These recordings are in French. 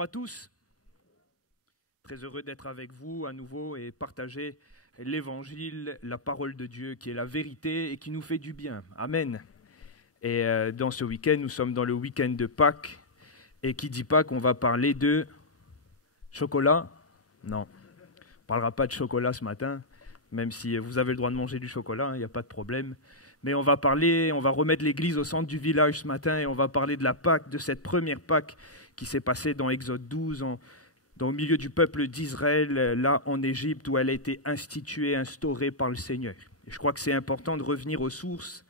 Bonjour à tous. Très heureux d'être avec vous à nouveau et partager l'évangile, la parole de Dieu qui est la vérité et qui nous fait du bien. Amen. Et dans ce week-end, nous sommes dans le week-end de Pâques. Et qui dit Pâques, on va parler de chocolat. Non, on ne parlera pas de chocolat ce matin, même si vous avez le droit de manger du chocolat, il n'y a pas de problème. Mais on va remettre l'église au centre du village ce matin et on va parler de la Pâque, de cette première Pâque qui s'est passée dans Exode 12, au milieu du peuple d'Israël, là en Égypte, où elle a été instituée, instaurée par le Seigneur. Et je crois que c'est important de revenir aux sources.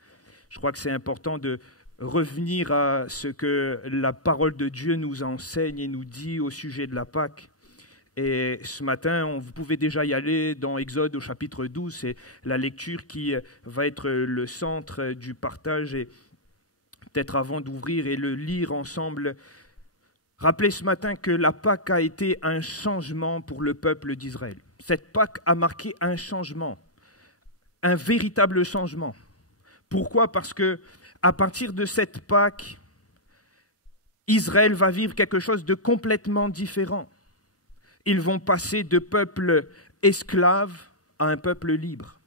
Je crois que c'est important de revenir à ce que la parole de Dieu nous enseigne et nous dit au sujet de la Pâque. Et ce matin, vous pouvez déjà y aller dans Exode au chapitre 12, c'est la lecture qui va être le centre du partage. Et peut-être avant d'ouvrir et le lire ensemble, rappelez ce matin que la Pâque a été un changement pour le peuple d'Israël. Cette Pâque a marqué un changement, un véritable changement. Pourquoi ? Parce que à partir de cette Pâque, Israël va vivre quelque chose de complètement différent. Ils vont passer de peuple esclave à un peuple libre.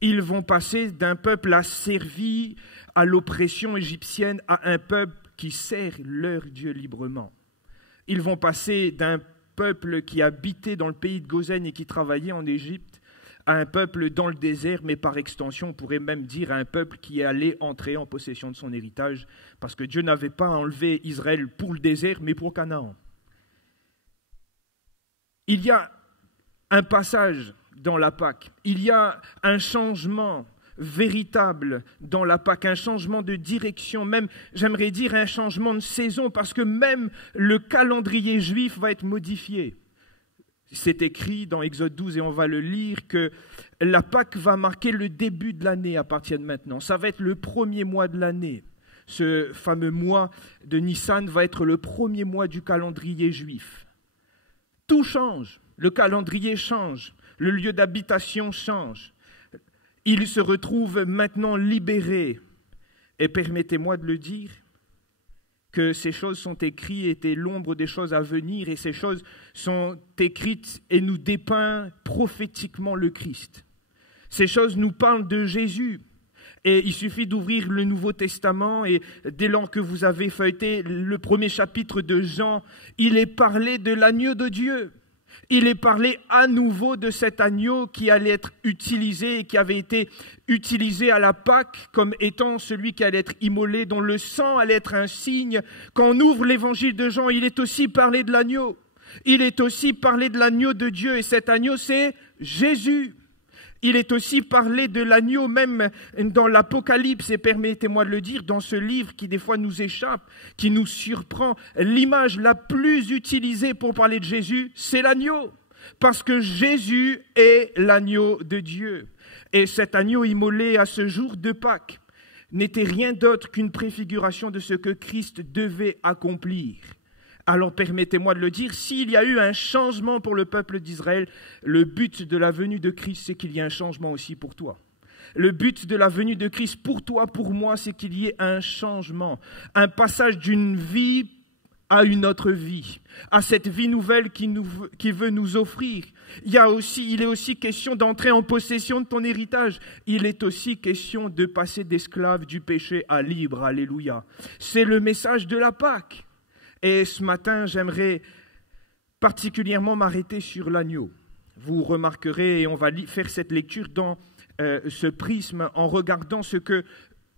Ils vont passer d'un peuple asservi à l'oppression égyptienne à un peuple qui sert leur Dieu librement. Ils vont passer d'un peuple qui habitait dans le pays de Goshen et qui travaillait en Égypte à un peuple dans le désert, mais par extension, on pourrait même dire à un peuple qui allait entrer en possession de son héritage, parce que Dieu n'avait pas enlevé Israël pour le désert, mais pour Canaan. Il y a un passage dans la Pâque, il y a un changement véritable dans la Pâque, un changement de direction, même, j'aimerais dire, un changement de saison, parce que même le calendrier juif va être modifié. C'est écrit dans Exode 12 et on va le lire que la Pâque va marquer le début de l'année à partir de maintenant. Ça va être le premier mois de l'année. Ce fameux mois de Nissan va être le premier mois du calendrier juif. Tout change, le calendrier change, le lieu d'habitation change. Il se retrouve maintenant libéré. Et permettez-moi de le dire, que ces choses sont écrites et l'ombre des choses à venir, et ces choses sont écrites et nous dépeint prophétiquement le Christ. Ces choses nous parlent de Jésus. Et il suffit d'ouvrir le Nouveau Testament et dès lors que vous avez feuilleté le premier chapitre de Jean, il est parlé de l'agneau de Dieu. Il est parlé à nouveau de cet agneau qui allait être utilisé et qui avait été utilisé à la Pâque comme étant celui qui allait être immolé, dont le sang allait être un signe. Quand on ouvre l'évangile de Jean, il est aussi parlé de l'agneau. Il est aussi parlé de l'agneau de Dieu et cet agneau, c'est Jésus. Il est aussi parlé de l'agneau même dans l'Apocalypse, et permettez-moi de le dire, dans ce livre qui des fois nous échappe, qui nous surprend. L'image la plus utilisée pour parler de Jésus, c'est l'agneau. Parce que Jésus est l'agneau de Dieu. Et cet agneau immolé à ce jour de Pâques n'était rien d'autre qu'une préfiguration de ce que Christ devait accomplir. Alors permettez-moi de le dire, s'il y a eu un changement pour le peuple d'Israël, le but de la venue de Christ, c'est qu'il y ait un changement aussi pour toi. Le but de la venue de Christ pour toi, pour moi, c'est qu'il y ait un changement, un passage d'une vie à une autre vie, à cette vie nouvelle qui veut nous offrir. Il est aussi question d'entrer en possession de ton héritage. Il est aussi question de passer d'esclave du péché à libre. Alléluia. C'est le message de la Pâque. Et ce matin, j'aimerais particulièrement m'arrêter sur l'agneau. Vous remarquerez, et on va faire cette lecture dans ce prisme, en regardant ce que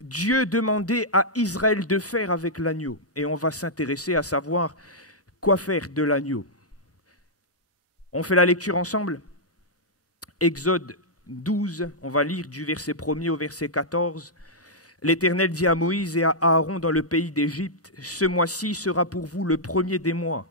Dieu demandait à Israël de faire avec l'agneau. Et on va s'intéresser à savoir quoi faire de l'agneau. On fait la lecture ensemble. Exode 12, on va lire du verset 1er au verset 14. L'Éternel dit à Moïse et à Aaron dans le pays d'Égypte, « Ce mois-ci sera pour vous le premier des mois.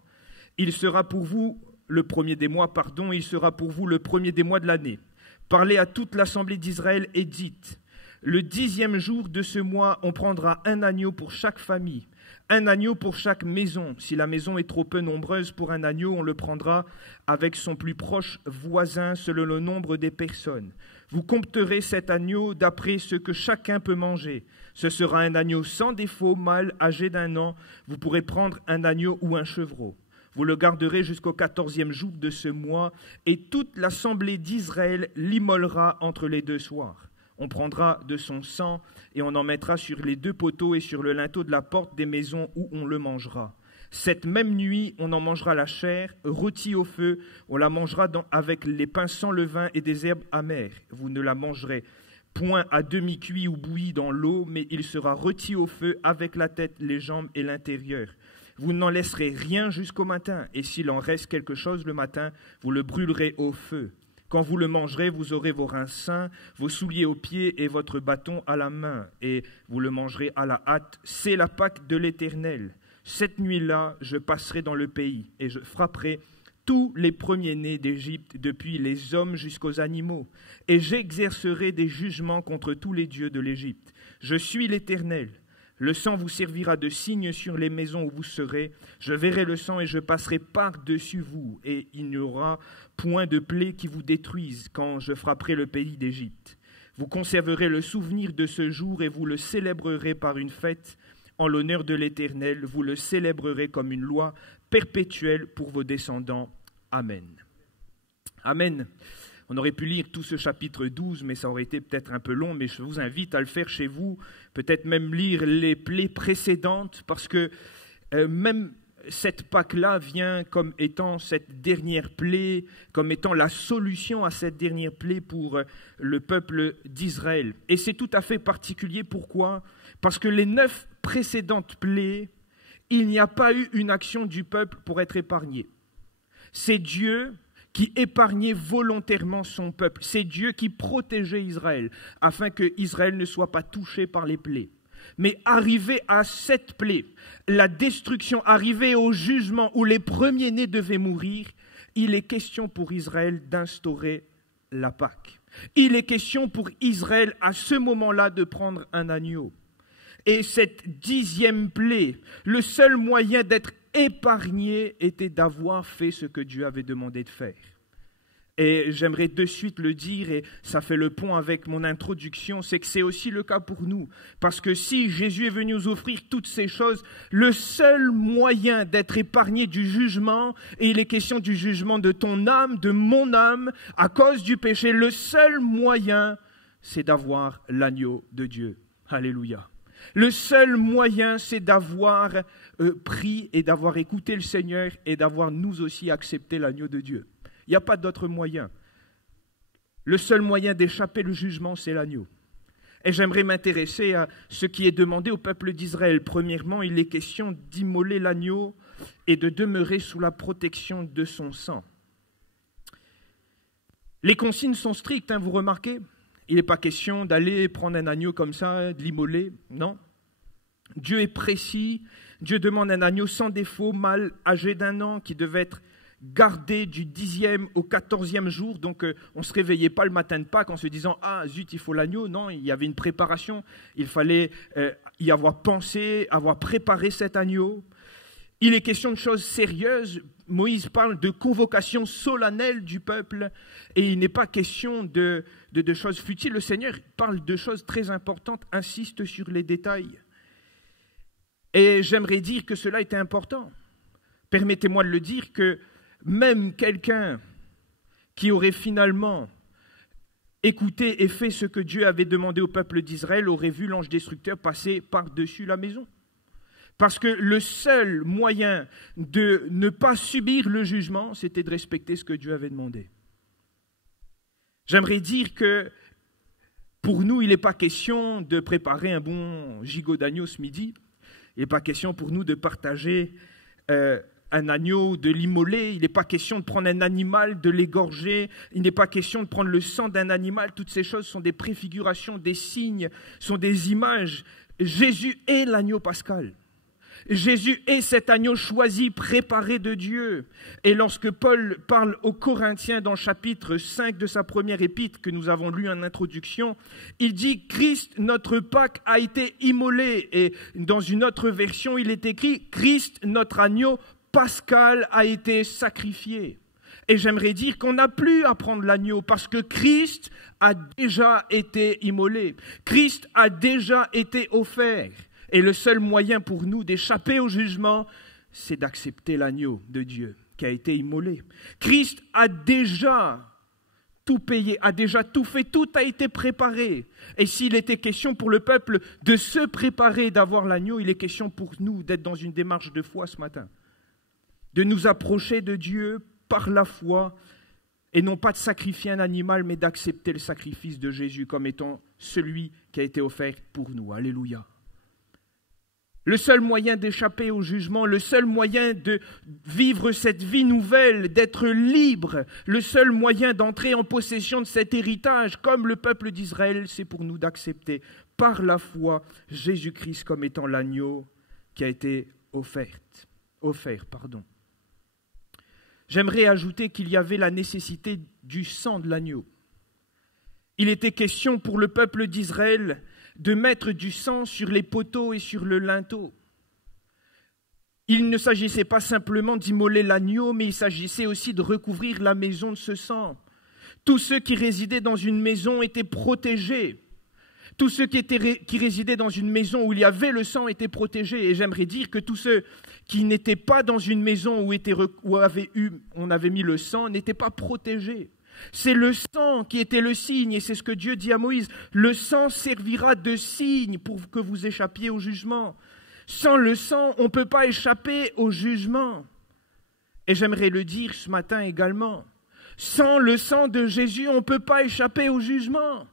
Il sera pour vous le premier des mois, il sera pour vous le premier des mois de l'année. Parlez à toute l'assemblée d'Israël et dites, le 10e jour de ce mois, on prendra un agneau pour chaque famille, un agneau pour chaque maison. Si la maison est trop peu nombreuse pour un agneau, on le prendra avec son plus proche voisin selon le nombre des personnes. Vous compterez cet agneau d'après ce que chacun peut manger. Ce sera un agneau sans défaut, mâle, âgé d'1 an. Vous pourrez prendre un agneau ou un chevreau. Vous le garderez jusqu'au 14e jour de ce mois, et toute l'assemblée d'Israël l'immolera entre les deux soirs. On prendra de son sang et on en mettra sur les deux poteaux et sur le linteau de la porte des maisons où on le mangera. Cette même nuit, on en mangera la chair, rôtie au feu, on la mangera avec les pains sans levain et des herbes amères. Vous ne la mangerez point à demi-cuit ou bouilli dans l'eau, mais il sera rôti au feu avec la tête, les jambes et l'intérieur. Vous n'en laisserez rien jusqu'au matin, et s'il en reste quelque chose le matin, vous le brûlerez au feu. Quand vous le mangerez, vous aurez vos reins sains, vos souliers aux pieds et votre bâton à la main, et vous le mangerez à la hâte. C'est la Pâque de l'Éternel. Cette nuit-là, je passerai dans le pays, et je frapperai tous les premiers-nés d'Égypte, depuis les hommes jusqu'aux animaux, et j'exercerai des jugements contre tous les dieux de l'Égypte. Je suis l'Éternel. Le sang vous servira de signe sur les maisons où vous serez. Je verrai le sang et je passerai par-dessus vous, et il n'y aura point de plaie qui vous détruise quand je frapperai le pays d'Égypte. Vous conserverez le souvenir de ce jour et vous le célébrerez par une fête en l'honneur de l'Éternel. Vous le célébrerez comme une loi perpétuelle pour vos descendants. Amen. Amen. On aurait pu lire tout ce chapitre 12, mais ça aurait été peut-être un peu long, mais je vous invite à le faire chez vous, peut-être même lire les plaies précédentes, parce que même cette Pâque-là vient comme étant cette dernière plaie, comme étant la solution à cette dernière plaie pour le peuple d'Israël. Et c'est tout à fait particulier, pourquoi ? Parce que les 9 précédentes plaies, il n'y a pas eu une action du peuple pour être épargné. C'est Dieu qui épargnait volontairement son peuple. C'est Dieu qui protégeait Israël, afin que Israël ne soit pas touché par les plaies. Mais arrivé à cette plaie, la destruction, arrivé au jugement où les premiers-nés devaient mourir, il est question pour Israël d'instaurer la Pâque. Il est question pour Israël à ce moment-là de prendre un agneau. Et cette 10e plaie, le seul moyen d'être épargné était d'avoir fait ce que Dieu avait demandé de faire. Et j'aimerais de suite le dire, et ça fait le pont avec mon introduction, c'est que c'est aussi le cas pour nous. Parce que si Jésus est venu nous offrir toutes ces choses, le seul moyen d'être épargné du jugement, et il est question du jugement de ton âme, de mon âme, à cause du péché, le seul moyen, c'est d'avoir l'agneau de Dieu. Alléluia. Le seul moyen, c'est d'avoir pris et d'avoir écouté le Seigneur et d'avoir nous aussi accepté l'agneau de Dieu. Il n'y a pas d'autre moyen. Le seul moyen d'échapper au jugement, c'est l'agneau. Et j'aimerais m'intéresser à ce qui est demandé au peuple d'Israël. Premièrement, il est question d'immoler l'agneau et de demeurer sous la protection de son sang. Les consignes sont strictes, vous remarquez ? Il n'est pas question d'aller prendre un agneau comme ça, de l'immoler, non. Dieu est précis, Dieu demande un agneau sans défaut, mâle, âgé d'1 an, qui devait être gardé du 10e au 14e jour. Donc on ne se réveillait pas le matin de Pâques en se disant « Ah zut, il faut l'agneau ». Non, il y avait une préparation, il fallait y avoir pensé, avoir préparé cet agneau. Il est question de choses sérieuses. Moïse parle de convocation solennelle du peuple et il n'est pas question de choses futiles. Le Seigneur parle de choses très importantes, insiste sur les détails. Et j'aimerais dire que cela était important. Permettez-moi de le dire que même quelqu'un qui aurait finalement écouté et fait ce que Dieu avait demandé au peuple d'Israël aurait vu l'ange destructeur passer par-dessus la maison. Parce que le seul moyen de ne pas subir le jugement, c'était de respecter ce que Dieu avait demandé. J'aimerais dire que pour nous, il n'est pas question de préparer un bon gigot d'agneau ce midi. Il n'est pas question pour nous de partager un agneau, de l'immoler. Il n'est pas question de prendre un animal, de l'égorger. Il n'est pas question de prendre le sang d'un animal. Toutes ces choses sont des préfigurations, des signes, sont des images. Jésus est l'agneau pascal. Jésus est cet agneau choisi, préparé de Dieu. Et lorsque Paul parle aux Corinthiens dans le chapitre 5 de sa première épître que nous avons lu en introduction, il dit « Christ, notre Pâque, a été immolé ». Et dans une autre version, il est écrit « Christ, notre agneau pascal, a été sacrifié ». Et j'aimerais dire qu'on n'a plus à prendre l'agneau parce que Christ a déjà été immolé. Christ a déjà été offert. Et le seul moyen pour nous d'échapper au jugement, c'est d'accepter l'agneau de Dieu qui a été immolé. Christ a déjà tout payé, a déjà tout fait, tout a été préparé. Et s'il était question pour le peuple de se préparer, d'avoir l'agneau, il est question pour nous d'être dans une démarche de foi ce matin, de nous approcher de Dieu par la foi, et non pas de sacrifier un animal, mais d'accepter le sacrifice de Jésus comme étant celui qui a été offert pour nous. Alléluia. Le seul moyen d'échapper au jugement, le seul moyen de vivre cette vie nouvelle, d'être libre, le seul moyen d'entrer en possession de cet héritage, comme le peuple d'Israël, c'est pour nous d'accepter par la foi Jésus-Christ comme étant l'agneau qui a été offert. J'aimerais ajouter qu'il y avait la nécessité du sang de l'agneau. Il était question pour le peuple d'Israël de mettre du sang sur les poteaux et sur le linteau. Il ne s'agissait pas simplement d'immoler l'agneau, mais il s'agissait aussi de recouvrir la maison de ce sang. Tous ceux qui résidaient dans une maison étaient protégés. Tous ceux qui résidaient dans une maison où il y avait le sang étaient protégés. Et j'aimerais dire que tous ceux qui n'étaient pas dans une maison où on avait mis le sang n'étaient pas protégés. C'est le sang qui était le signe, et c'est ce que Dieu dit à Moïse. Le sang servira de signe pour que vous échappiez au jugement. Sans le sang, on ne peut pas échapper au jugement. Et j'aimerais le dire ce matin également. Sans le sang de Jésus, on ne peut pas échapper au jugement.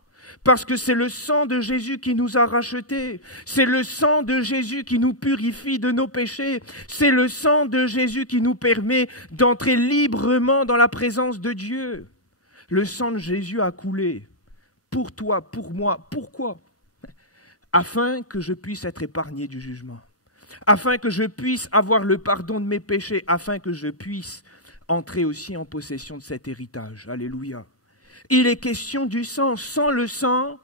Parce que c'est le sang de Jésus qui nous a rachetés. C'est le sang de Jésus qui nous purifie de nos péchés. C'est le sang de Jésus qui nous permet d'entrer librement dans la présence de Dieu. Le sang de Jésus a coulé pour toi, pour moi. Pourquoi? Afin que je puisse être épargné du jugement. Afin que je puisse avoir le pardon de mes péchés. Afin que je puisse entrer aussi en possession de cet héritage. Alléluia. Il est question du sang. Sans le sang,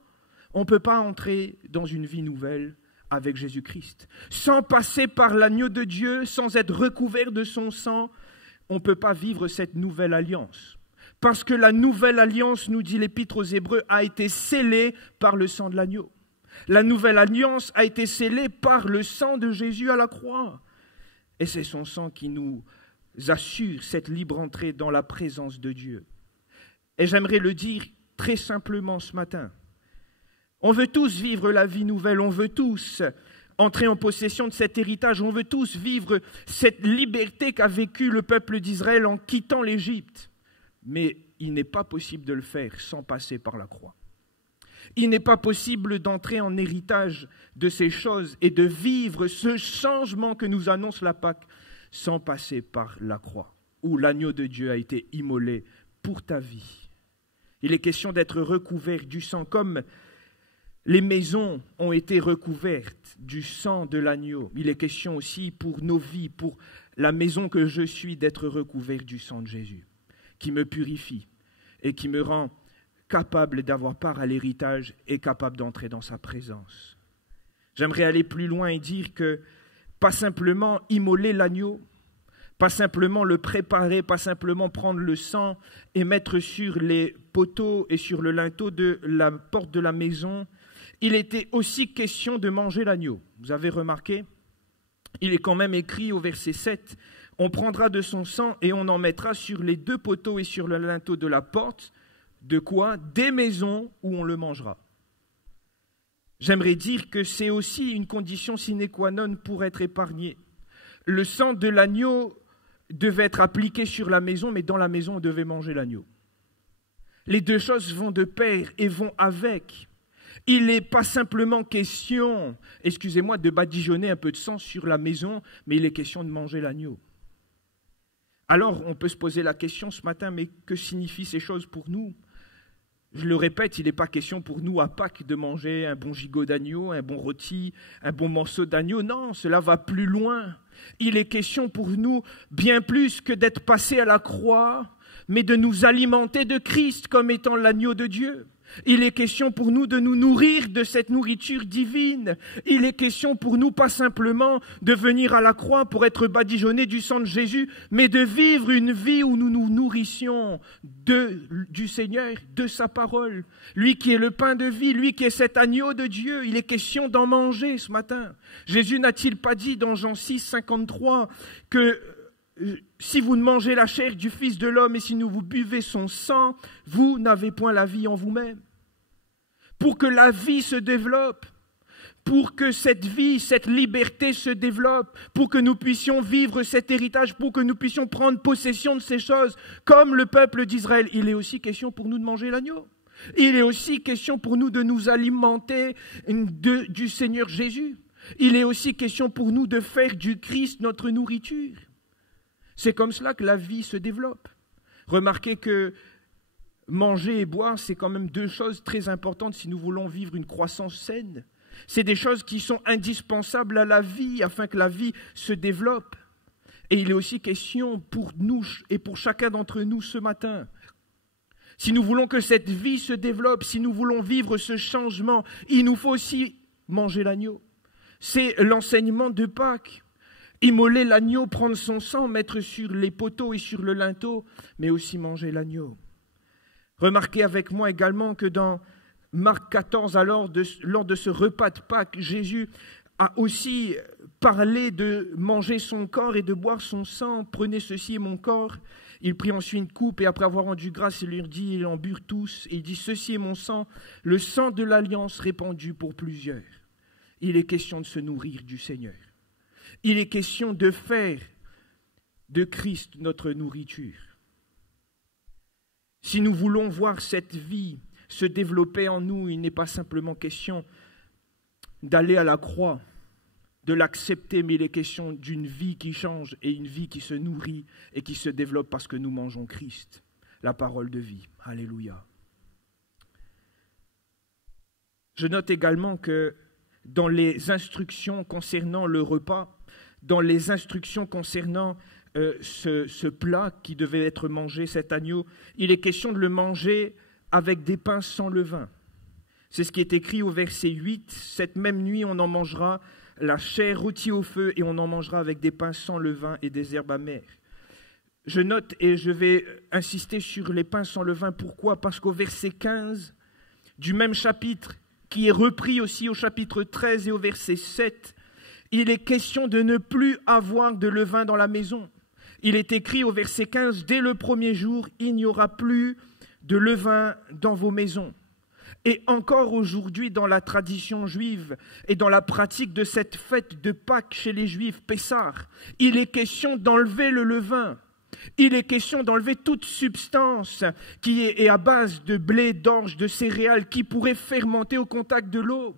on ne peut pas entrer dans une vie nouvelle avec Jésus-Christ. Sans passer par l'agneau de Dieu, sans être recouvert de son sang, on ne peut pas vivre cette nouvelle alliance. Parce que la nouvelle alliance, nous dit l'Épître aux Hébreux, a été scellée par le sang de l'agneau. La nouvelle alliance a été scellée par le sang de Jésus à la croix. Et c'est son sang qui nous assure cette libre entrée dans la présence de Dieu. Et j'aimerais le dire très simplement ce matin. On veut tous vivre la vie nouvelle, on veut tous entrer en possession de cet héritage, on veut tous vivre cette liberté qu'a vécue le peuple d'Israël en quittant l'Égypte. Mais il n'est pas possible de le faire sans passer par la croix. Il n'est pas possible d'entrer en héritage de ces choses et de vivre ce changement que nous annonce la Pâque sans passer par la croix, où l'agneau de Dieu a été immolé pour ta vie. Il est question d'être recouvert du sang, comme les maisons ont été recouvertes du sang de l'agneau. Il est question aussi pour nos vies, pour la maison que je suis, d'être recouvert du sang de Jésus, qui me purifie et qui me rend capable d'avoir part à l'héritage et capable d'entrer dans sa présence. J'aimerais aller plus loin et dire que pas simplement immoler l'agneau, pas simplement le préparer, pas simplement prendre le sang et mettre sur les poteaux et sur le linteau de la porte de la maison. Il était aussi question de manger l'agneau. Vous avez remarqué? Il est quand même écrit au verset 7, « On prendra de son sang et on en mettra sur les deux poteaux et sur le linteau de la porte. » De quoi? Des maisons où on le mangera. J'aimerais dire que c'est aussi une condition sine qua non pour être épargné. Le sang de l'agneau devait être appliqué sur la maison, mais dans la maison, on devait manger l'agneau. Les deux choses vont de pair et vont avec. Il n'est pas simplement question, excusez-moi, de badigeonner un peu de sang sur la maison, mais il est question de manger l'agneau. Alors, on peut se poser la question ce matin, mais que signifient ces choses pour nous? Je le répète, il n'est pas question pour nous à Pâques de manger un bon gigot d'agneau, un bon rôti, un bon morceau d'agneau. Non, cela va plus loin. Il est question pour nous bien plus que d'être passé à la croix, mais de nous alimenter de Christ comme étant l'agneau de Dieu. Il est question pour nous de nous nourrir de cette nourriture divine. Il est question pour nous pas simplement de venir à la croix pour être badigeonnés du sang de Jésus, mais de vivre une vie où nous nous nourrissions du Seigneur, de sa parole. Lui qui est le pain de vie, lui qui est cet agneau de Dieu. Il est question d'en manger ce matin. Jésus n'a-t-il pas dit dans Jean 6, 53 que si vous ne mangez la chair du Fils de l'homme et si vous buvez son sang, vous n'avez point la vie en vous-même. Pour que la vie se développe, pour que cette vie, cette liberté se développe, pour que nous puissions vivre cet héritage, pour que nous puissions prendre possession de ces choses, comme le peuple d'Israël, il est aussi question pour nous de manger l'agneau. Il est aussi question pour nous de nous alimenter du Seigneur Jésus. Il est aussi question pour nous de faire du Christ notre nourriture. C'est comme cela que la vie se développe. Remarquez que manger et boire, c'est quand même deux choses très importantes si nous voulons vivre une croissance saine. C'est des choses qui sont indispensables à la vie afin que la vie se développe. Et il est aussi question pour nous et pour chacun d'entre nous ce matin. Si nous voulons que cette vie se développe, si nous voulons vivre ce changement, il nous faut aussi manger l'agneau. C'est l'enseignement de Pâques. Immoler l'agneau, prendre son sang, mettre sur les poteaux et sur le linteau, mais aussi manger l'agneau. Remarquez avec moi également que dans Marc 14, lors de ce repas de Pâques, Jésus a aussi parlé de manger son corps et de boire son sang. Prenez ceci, mon corps. Il prit ensuite une coupe et après avoir rendu grâce, il leur dit, ils en burent tous. Et il dit, ceci est mon sang, le sang de l'alliance répandu pour plusieurs. Il est question de se nourrir du Seigneur. Il est question de faire de Christ notre nourriture. Si nous voulons voir cette vie se développer en nous, il n'est pas simplement question d'aller à la croix, de l'accepter, mais il est question d'une vie qui change et une vie qui se nourrit et qui se développe parce que nous mangeons Christ, la parole de vie. Alléluia. Je note également que dans les instructions concernant le repas, dans les instructions concernant ce plat qui devait être mangé, cet agneau, il est question de le manger avec des pains sans levain. C'est ce qui est écrit au verset 8. « Cette même nuit, on en mangera la chair rôtie au feu et on en mangera avec des pains sans levain et des herbes amères. » Je note et je vais insister sur les pains sans levain. Pourquoi? Parce qu'au verset 15 du même chapitre, qui est repris aussi au chapitre 13 et au verset 7, il est question de ne plus avoir de levain dans la maison. Il est écrit au verset 15, « Dès le premier jour, il n'y aura plus de levain dans vos maisons. » Et encore aujourd'hui, dans la tradition juive et dans la pratique de cette fête de Pâques chez les Juifs, Pessah, il est question d'enlever le levain. Il est question d'enlever toute substance qui est à base de blé, d'orge, de céréales, qui pourrait fermenter au contact de l'eau.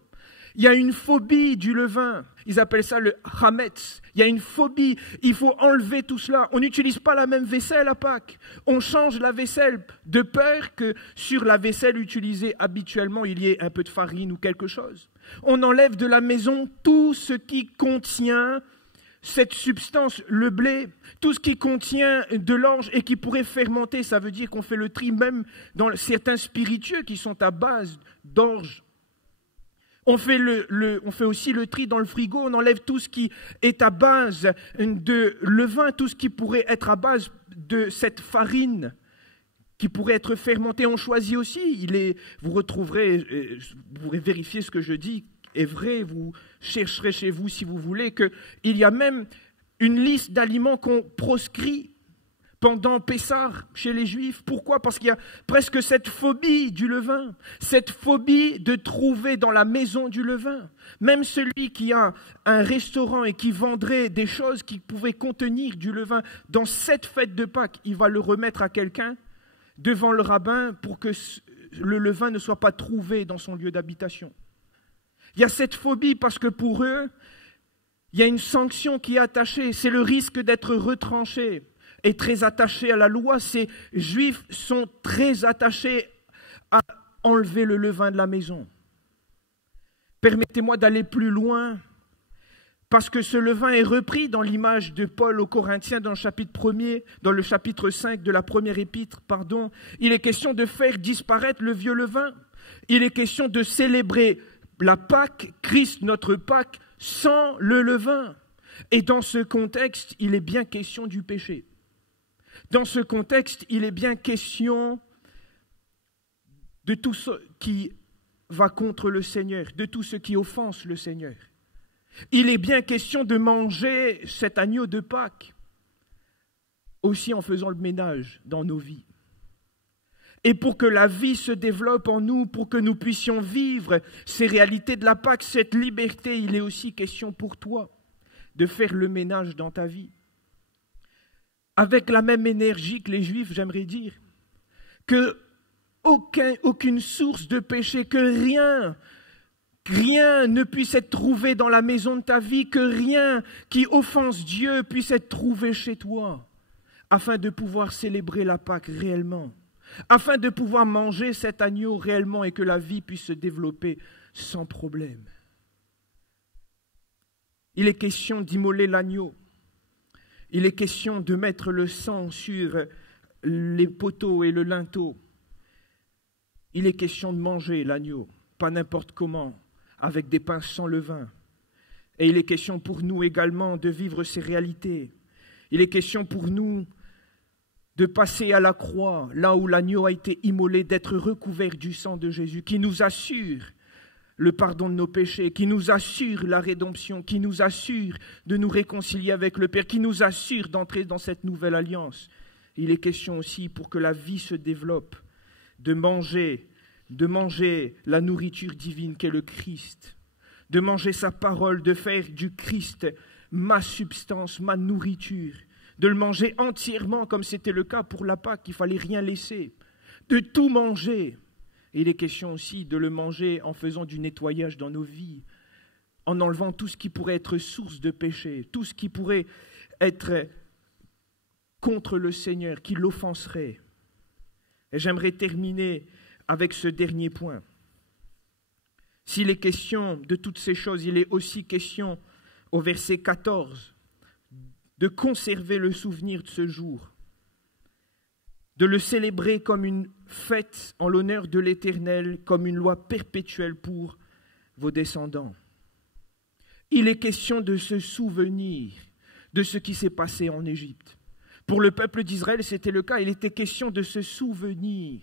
Il y a une phobie du levain. Ils appellent ça le hametz. Il y a une phobie. Il faut enlever tout cela. On n'utilise pas la même vaisselle à Pâques. On change la vaisselle de peur que sur la vaisselle utilisée habituellement, il y ait un peu de farine ou quelque chose. On enlève de la maison tout ce qui contient cette substance, le blé, tout ce qui contient de l'orge et qui pourrait fermenter. Ça veut dire qu'on fait le tri même dans certains spiritueux qui sont à base d'orge. On fait aussi le tri dans le frigo, on enlève tout ce qui est à base de levain, tout ce qui pourrait être à base de cette farine qui pourrait être fermentée. On choisit aussi, vous retrouverez, vous pourrez vérifier ce que je dis est vrai, vous chercherez chez vous si vous voulez, qu'il y a même une liste d'aliments qu'on proscrit pendant Pessah chez les Juifs. Pourquoi? Parce qu'il y a presque cette phobie du levain, cette phobie de trouver dans la maison du levain. Même celui qui a un restaurant et qui vendrait des choses qui pouvaient contenir du levain, dans cette fête de Pâques, il va le remettre à quelqu'un devant le rabbin pour que le levain ne soit pas trouvé dans son lieu d'habitation. Il y a cette phobie parce que pour eux, il y a une sanction qui est attachée, c'est le risque d'être retranché. Et très attachés à la loi, ces Juifs sont très attachés à enlever le levain de la maison. Permettez-moi d'aller plus loin, parce que ce levain est repris dans l'image de Paul aux Corinthiens dans le chapitre 5 de la première épître. Il est question de faire disparaître le vieux levain. Il est question de célébrer la Pâque, Christ notre Pâque, sans le levain. Et dans ce contexte, il est bien question du péché. Dans ce contexte, il est bien question de tout ce qui va contre le Seigneur, de tout ce qui offense le Seigneur. Il est bien question de manger cet agneau de Pâques, aussi en faisant le ménage dans nos vies. Et pour que la vie se développe en nous, pour que nous puissions vivre ces réalités de la Pâque, cette liberté, il est aussi question pour toi de faire le ménage dans ta vie. Avec la même énergie que les Juifs, j'aimerais dire, que aucune source de péché, que rien ne puisse être trouvé dans la maison de ta vie, que rien qui offense Dieu puisse être trouvé chez toi, afin de pouvoir célébrer la Pâque réellement, afin de pouvoir manger cet agneau réellement et que la vie puisse se développer sans problème. Il est question d'immoler l'agneau. Il est question de mettre le sang sur les poteaux et le linteau. Il est question de manger l'agneau, pas n'importe comment, avec des pains sans levain. Et il est question pour nous également de vivre ces réalités. Il est question pour nous de passer à la croix, là où l'agneau a été immolé, d'être recouvert du sang de Jésus, qui nous assure le pardon de nos péchés, qui nous assure la rédemption, qui nous assure de nous réconcilier avec le Père, qui nous assure d'entrer dans cette nouvelle alliance. Il est question aussi pour que la vie se développe, de manger la nourriture divine qu'est le Christ, de manger sa parole, de faire du Christ ma substance, ma nourriture, de le manger entièrement comme c'était le cas pour la Pâque, il ne fallait rien laisser, de tout manger. Et il est question aussi de le manger en faisant du nettoyage dans nos vies, en enlevant tout ce qui pourrait être source de péché, tout ce qui pourrait être contre le Seigneur, qui l'offenserait. Et j'aimerais terminer avec ce dernier point. S'il est question de toutes ces choses, il est aussi question au verset 14 de conserver le souvenir de ce jour, de le célébrer comme une fête en l'honneur de l'Éternel, comme une loi perpétuelle pour vos descendants. Il est question de se souvenir de ce qui s'est passé en Égypte. Pour le peuple d'Israël, c'était le cas. Il était question de se souvenir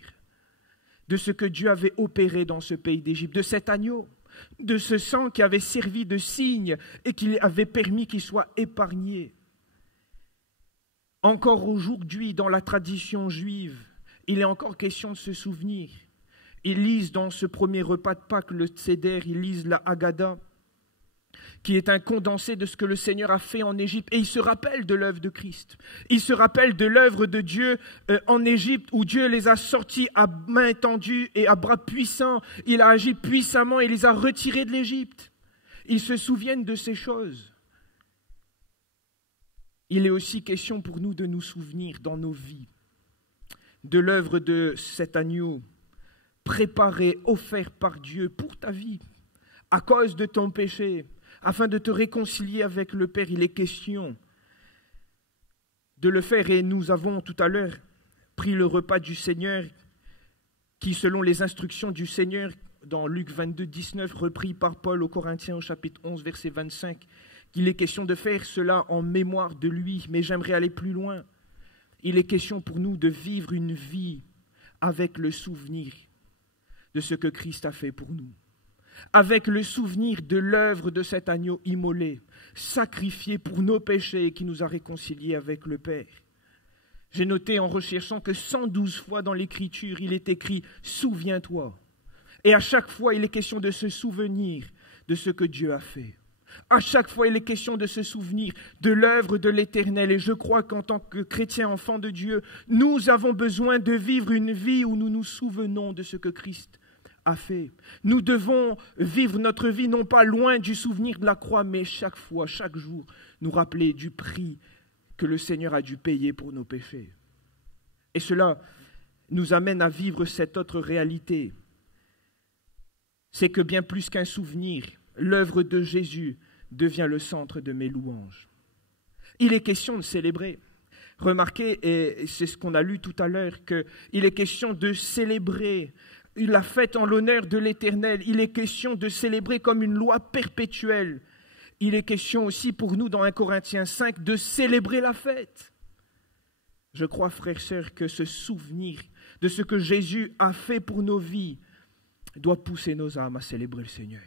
de ce que Dieu avait opéré dans ce pays d'Égypte, de cet agneau, de ce sang qui avait servi de signe et qui avait permis qu'il soit épargné. Encore aujourd'hui, dans la tradition juive, il est encore question de se souvenir. Ils lisent dans ce premier repas de Pâques, le Seder, ils lisent la Haggadah, qui est un condensé de ce que le Seigneur a fait en Égypte. Et ils se rappellent de l'œuvre de Christ. Ils se rappellent de l'œuvre de Dieu en Égypte, où Dieu les a sortis à main tendue et à bras puissants. Il a agi puissamment et les a retirés de l'Égypte. Ils se souviennent de ces choses. Il est aussi question pour nous de nous souvenir dans nos vies de l'œuvre de cet agneau préparé, offert par Dieu pour ta vie, à cause de ton péché, afin de te réconcilier avec le Père. Il est question de le faire et nous avons tout à l'heure pris le repas du Seigneur qui, selon les instructions du Seigneur, dans Luc 22, 19, repris par Paul aux Corinthiens au chapitre 11, verset 25, qu'il est question de faire cela en mémoire de lui, mais j'aimerais aller plus loin. Il est question pour nous de vivre une vie avec le souvenir de ce que Christ a fait pour nous, avec le souvenir de l'œuvre de cet agneau immolé, sacrifié pour nos péchés et qui nous a réconciliés avec le Père. J'ai noté en recherchant que 112 fois dans l'Écriture, il est écrit « Souviens-toi ». Et à chaque fois, il est question de se souvenir de ce que Dieu a fait. À chaque fois, il est question de se souvenir de l'œuvre de l'Éternel. Et je crois qu'en tant que chrétiens, enfants de Dieu, nous avons besoin de vivre une vie où nous nous souvenons de ce que Christ a fait. Nous devons vivre notre vie non pas loin du souvenir de la croix, mais chaque fois, chaque jour, nous rappeler du prix que le Seigneur a dû payer pour nos péchés. Et cela nous amène à vivre cette autre réalité. C'est que bien plus qu'un souvenir, l'œuvre de Jésus devient le centre de mes louanges. Il est question de célébrer. Remarquez, et c'est ce qu'on a lu tout à l'heure, qu'il est question de célébrer la fête en l'honneur de l'Éternel. Il est question de célébrer comme une loi perpétuelle. Il est question aussi pour nous dans 1 Corinthiens 5 de célébrer la fête. Je crois, frères et sœurs, que ce souvenir de ce que Jésus a fait pour nos vies doit pousser nos âmes à célébrer le Seigneur.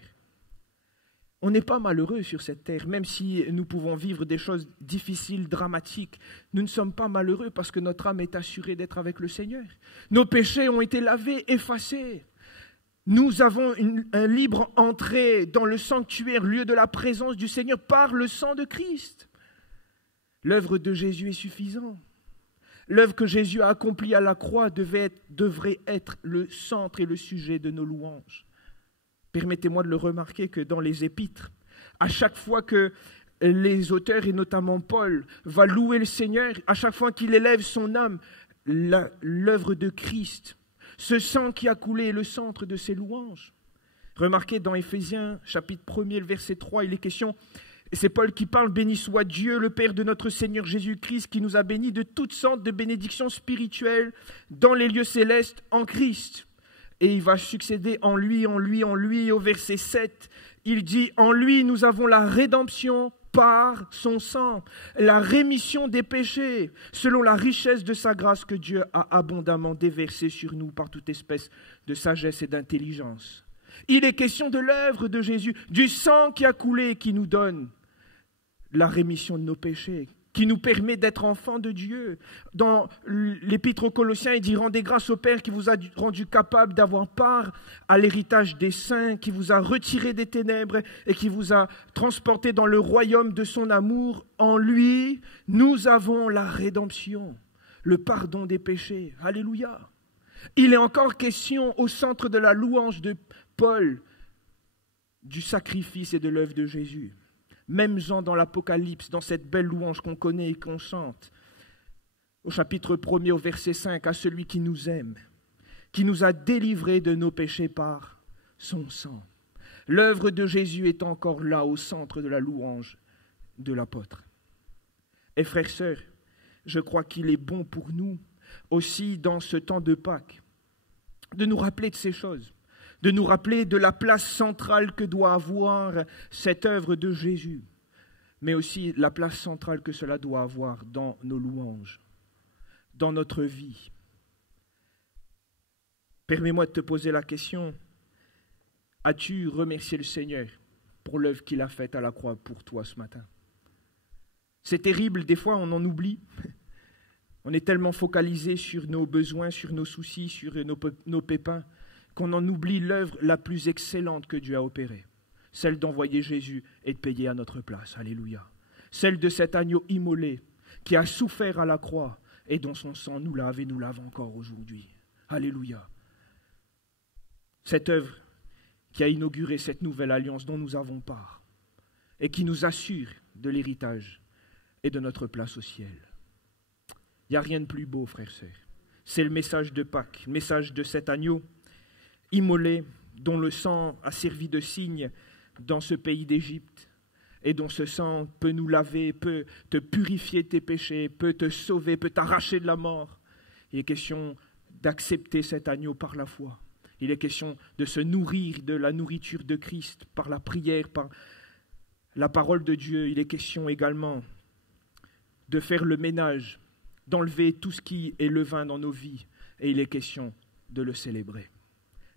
On n'est pas malheureux sur cette terre, même si nous pouvons vivre des choses difficiles, dramatiques. Nous ne sommes pas malheureux parce que notre âme est assurée d'être avec le Seigneur. Nos péchés ont été lavés, effacés. Nous avons une libre entrée dans le sanctuaire, lieu de la présence du Seigneur, par le sang de Christ. L'œuvre de Jésus est suffisante. L'œuvre que Jésus a accomplie à la croix devrait être le centre et le sujet de nos louanges. Permettez-moi de le remarquer que dans les épîtres, à chaque fois que les auteurs, et notamment Paul, va louer le Seigneur, à chaque fois qu'il élève son âme, l'œuvre de Christ, ce sang qui a coulé est le centre de ses louanges. Remarquez dans Éphésiens, chapitre 1er, le verset 3, il est question, et c'est Paul qui parle, « Béni soit Dieu, le Père de notre Seigneur Jésus-Christ, qui nous a bénis de toutes sortes de bénédictions spirituelles dans les lieux célestes en Christ. » Et il va succéder en lui, au verset 7. Il dit, en lui, nous avons la rédemption par son sang, la rémission des péchés, selon la richesse de sa grâce que Dieu a abondamment déversée sur nous par toute espèce de sagesse et d'intelligence. Il est question de l'œuvre de Jésus, du sang qui a coulé, qui nous donne la rémission de nos péchés, qui nous permet d'être enfants de Dieu. Dans l'Épître aux Colossiens, il dit « Rendez grâce au Père qui vous a rendu capable d'avoir part à l'héritage des saints, qui vous a retiré des ténèbres et qui vous a transporté dans le royaume de son amour. En lui, nous avons la rédemption, le pardon des péchés. » Alléluia. Il est encore question au centre de la louange de Paul du sacrifice et de l'œuvre de Jésus. Même Jean dans l'Apocalypse, dans cette belle louange qu'on connaît et qu'on chante, au chapitre 1er, au verset 5, à celui qui nous aime, qui nous a délivrés de nos péchés par son sang. L'œuvre de Jésus est encore là, au centre de la louange de l'apôtre. Et frères, sœurs, je crois qu'il est bon pour nous, aussi dans ce temps de Pâques, de nous rappeler de ces choses, de nous rappeler de la place centrale que doit avoir cette œuvre de Jésus, mais aussi la place centrale que cela doit avoir dans nos louanges, dans notre vie. Permets-moi de te poser la question, as-tu remercié le Seigneur pour l'œuvre qu'il a faite à la croix pour toi ce matin? C'est terrible, des fois on en oublie. On est tellement focalisé sur nos besoins, sur nos soucis, sur nos pépins, qu'on en oublie l'œuvre la plus excellente que Dieu a opérée, celle d'envoyer Jésus et de payer à notre place. Alléluia. Celle de cet agneau immolé qui a souffert à la croix et dont son sang nous lave et nous lave encore aujourd'hui. Alléluia. Cette œuvre qui a inauguré cette nouvelle alliance dont nous avons part et qui nous assure de l'héritage et de notre place au ciel. Il n'y a rien de plus beau, frères et sœurs. C'est le message de Pâques, le message de cet agneau immolé, dont le sang a servi de signe dans ce pays d'Égypte, et dont ce sang peut nous laver, peut te purifier de tes péchés, peut te sauver, peut t'arracher de la mort. Il est question d'accepter cet agneau par la foi. Il est question de se nourrir de la nourriture de Christ par la prière, par la parole de Dieu. Il est question également de faire le ménage, d'enlever tout ce qui est levain dans nos vies. Et il est question de le célébrer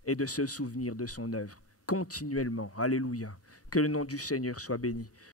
et de se souvenir de son œuvre continuellement. Alléluia. Que le nom du Seigneur soit béni.